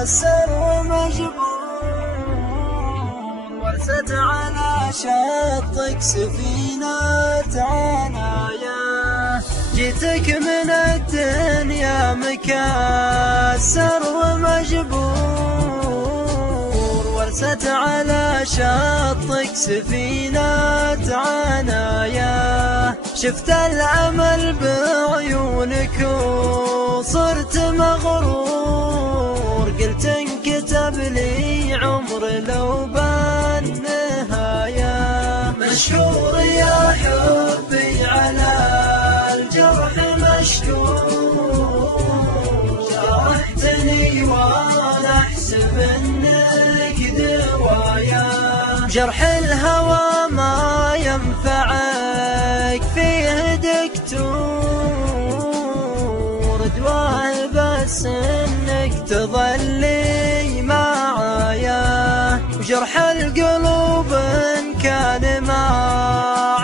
مكسر ومجبور، ورثت على شطك سفينة عنايا. جيتك من الدنيا مكسر ومجبور، ورثت على شطك سفينة عنايا. شفت الأمل بعيونك وصرت مغرور، قلت انكتب لي عمر لو بالنهاية. مشكور يا حبي على الجرح مشكور، جرحتني وانا احسب انك دوايا. جرح الهوى ما ينفعك فيه دكتور، دواه بس انك تظلي معايا. وجرح القلوب ان كان ما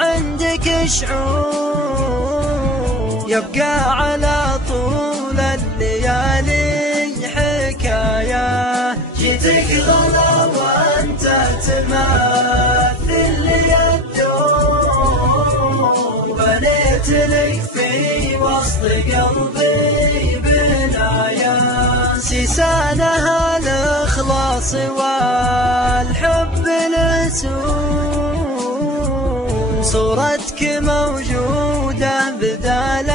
عندك شعور، يبقى على طول الليالي حكاية. جيتك غلا وانت تمثل لي الدور، بنيت لك في وسط قلبي بنايا. سيسانها الإخلاص والحب لسور، صورتك موجودة بدال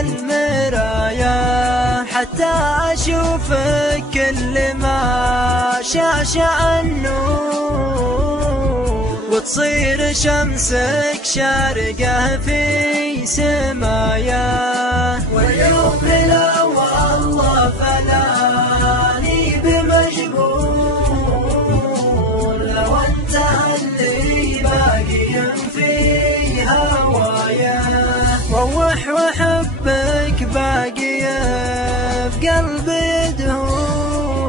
المرايا. حتى أشوفك كل ما شاشع النور، وتصير شمسك شارقة في سمايا. واليوم لو الله فلاني بمجبور، لو انتهى اللي باقي في هوايا. روح وحبك باقي في قلبي يدور،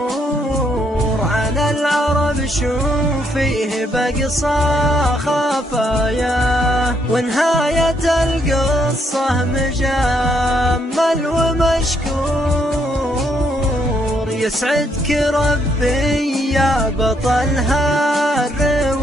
على العرب شوف فيه بقصة خفايا. ونهاية القصة مجمل ومشكور، يسعدك ربي يا بطل هالرواية.